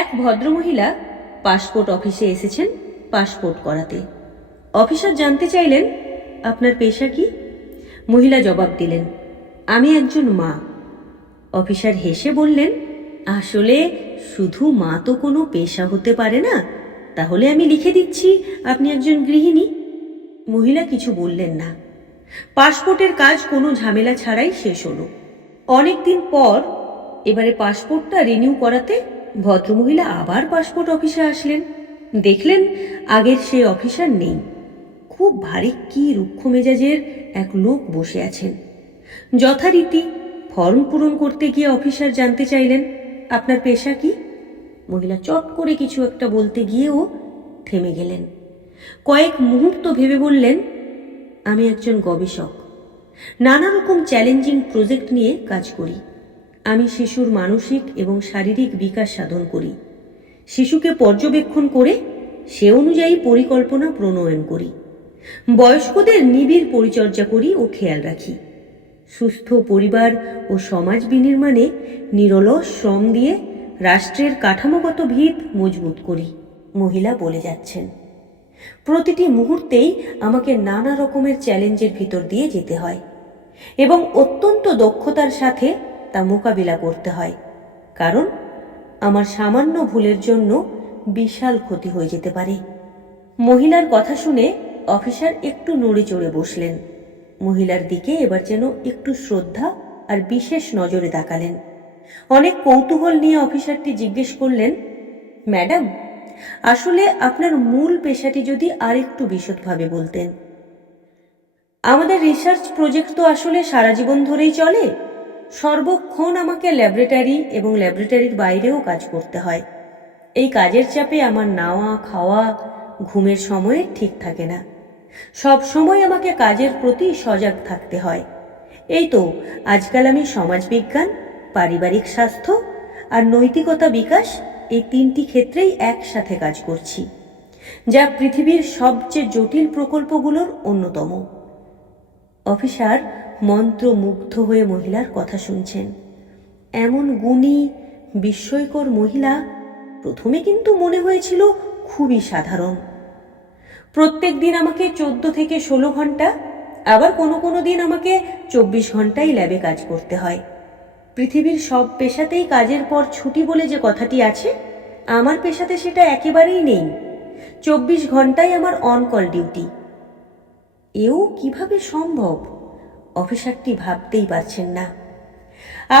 এক ভদ্রমহিলা পাসপোর্ট অফিসে এসেছেন পাসপোর্ট করাতে। অফিসার জানতে চাইলেন, আপনার পেশা কি? মহিলা জবাব দিলেন, আমি একজন মা। অফিসার হেসে বললেন, আসলে শুধু মা তো কোনো পেশা হতে পারে না, তাহলে আমি লিখে দিচ্ছি আপনি একজন গৃহিণী। মহিলা কিছু বললেন না। পাসপোর্টের কাজ কোনো ঝামেলা ছাড়াই শেষ হলো। অনেকদিন পর এবারে পাসপোর্টটা রিনিউ করাতে ভদ্রমহিলা আবার পাসপোর্ট অফিসে আসলেন। দেখলেন আগের সেই অফিসার নেই। খুব ভারী কি রুক্ষ মেজাজের এক লোক বসে আছেন। যথারীতি ফর্ম পূরণ করতে গিয়ে অফিসার জানতে চাইলেন, আপনার পেশা কি? মহিলা চট করে কিছু একটা বলতে গিয়েও থেমে গেলেন। কয়েক মুহূর্ত ভেবে বললেন, আমি একজন গবেষক। নানা রকম চ্যালেঞ্জিং প্রজেক্ট নিয়ে কাজ করি। আমি শিশুর মানসিক এবং শারীরিক বিকাশ সাধন করি। শিশুকে পর্যবেক্ষণ করে সে অনুযায়ী পরিকল্পনা প্রণয়ন করি। বয়স্কদের নিবিড় পরিচর্যা করি ও খেয়াল রাখি। সুস্থ পরিবার ও সমাজ বিনির্মাণে নিরলস শ্রম দিয়ে রাষ্ট্রের কাঠামোগত ভিত মজবুত করি। মহিলা বলে যাচ্ছেন, প্রতিটি মুহূর্তেই আমাকে নানা রকমের চ্যালেঞ্জের ভিতর দিয়ে যেতে হয় এবং অত্যন্ত দক্ষতার সাথে তা মোকাবিলা করতে হয়, কারণ আমার সামান্য ভুলের জন্য বিশাল ক্ষতি হয়ে যেতে পারে। মহিলার কথা শুনে অফিসার একটু নড়ে চড়ে বসলেন। মহিলার দিকে এবার যেন একটু শ্রদ্ধা আর বিশেষ নজরে তাকালেন। অনেক কৌতূহল নিয়ে অফিসারটি জিজ্ঞেস করলেন, ম্যাডাম, আসলে আপনার মূল পেশাটি যদি আর একটু বিশদভাবে বলতেন। আমাদের রিসার্চ প্রজেক্ট তো আসলে সারা জীবন ধরেই চলে। সর্বক্ষণ আমাকে ল্যাবরেটরি এবং ল্যাবরেটরির বাইরেও কাজ করতে হয়। এই কাজের চাপে আমার নাওয়া খাওয়া ঘুমের সময়ে ঠিক থাকে না। সব সময় আমাকে কাজের প্রতি সজাগ থাকতে হয়। এই তো আজকাল আমি সমাজবিজ্ঞান, পারিবারিক স্বাস্থ্য আর নৈতিকতা বিকাশ এই তিনটি ক্ষেত্রেই একসাথে কাজ করছি, যা পৃথিবীর সবচেয়ে জটিল প্রকল্পগুলোর অন্যতম। অফিসার মন্ত্রমুগ্ধ হয়ে মহিলার কথা শুনছেন। এমন গুণী বিস্ময়কর মহিলা প্রথমে কিন্তু মনে হয়েছিল খুবই সাধারণ। প্রত্যেক দিন আমাকে 14 থেকে 16 ঘন্টা, আবার কোনো কোনো দিন আমাকে 24 ঘন্টাই ল্যাবে কাজ করতে হয়। পৃথিবীর সব পেশাতেই কাজের পর ছুটি বলে যে কথাটি আছে, আমার পেশাতে সেটা একেবারেই নেই। 24 ঘন্টাই আমার অন কল ডিউটি। এও কিভাবে সম্ভব? অফিসারটি ভাবতেই পারছেন না।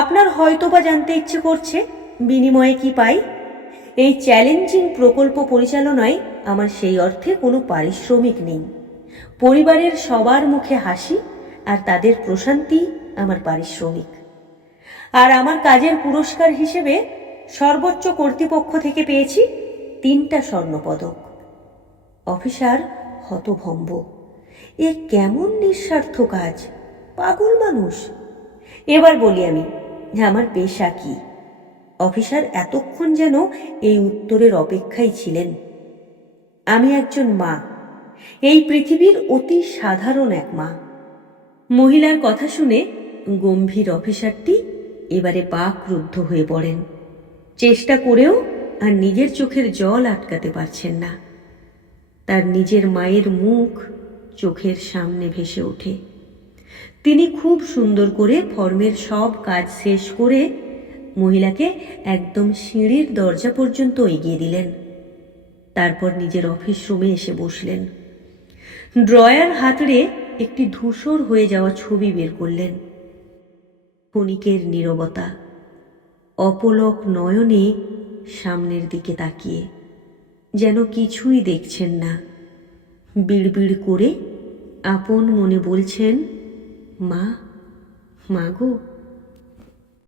আপনার হয়তোবা জানতে ইচ্ছে করছে বিনিময়ে কি পাই। এই চ্যালেঞ্জিং প্রকল্প পরিচালনায় আমার সেই অর্থে কোনো পারিশ্রমিক নেই। পরিবারের সবার মুখে হাসি আর তাদের প্রশান্তি আমার পারিশ্রমিক। আর আমার কাজের পুরস্কার হিসেবে সর্বোচ্চ কর্তৃপক্ষ থেকে পেয়েছি 3টা স্বর্ণপদক। অফিসার হতভম্ব। এ কেমন নিঃস্বার্থ কাজ! পাগল মানুষ। এবার বলি আমি, আমার পেশা কি? অফিসার এতক্ষণ যেন এই উত্তরের অপেক্ষায় ছিলেন। আমি একজন মা, এই পৃথিবীর অতি সাধারণ এক মা। মহিলার কথা শুনে গম্ভীর অফিসারটি এবারে বাকরুদ্ধ হয়ে পড়েন। চেষ্টা করেও আর নিজের চোখের জল আটকাতে পারছেন না। তার নিজের মায়ের মুখ চোখের সামনে ভেসে ওঠে। তিনি খুব সুন্দর করে ফর্মের সব কাজ শেষ করে মহিলাকে একদম সিঁড়ির দরজা পর্যন্ত এগিয়ে দিলেন। তারপর নিজের অফিস রুমে এসে বসলেন। ড্রয়ার হাতড়ে একটি ধূসর হয়ে যাওয়া ছবি বের করলেন। ক্ষণিকের নীরবতা, অপলক নয়নে সামনের দিকে তাকিয়ে যেন কিছুই দেখছেন না। বিড়বিড় করে আপন মনে বলছেন, মা, মা গো।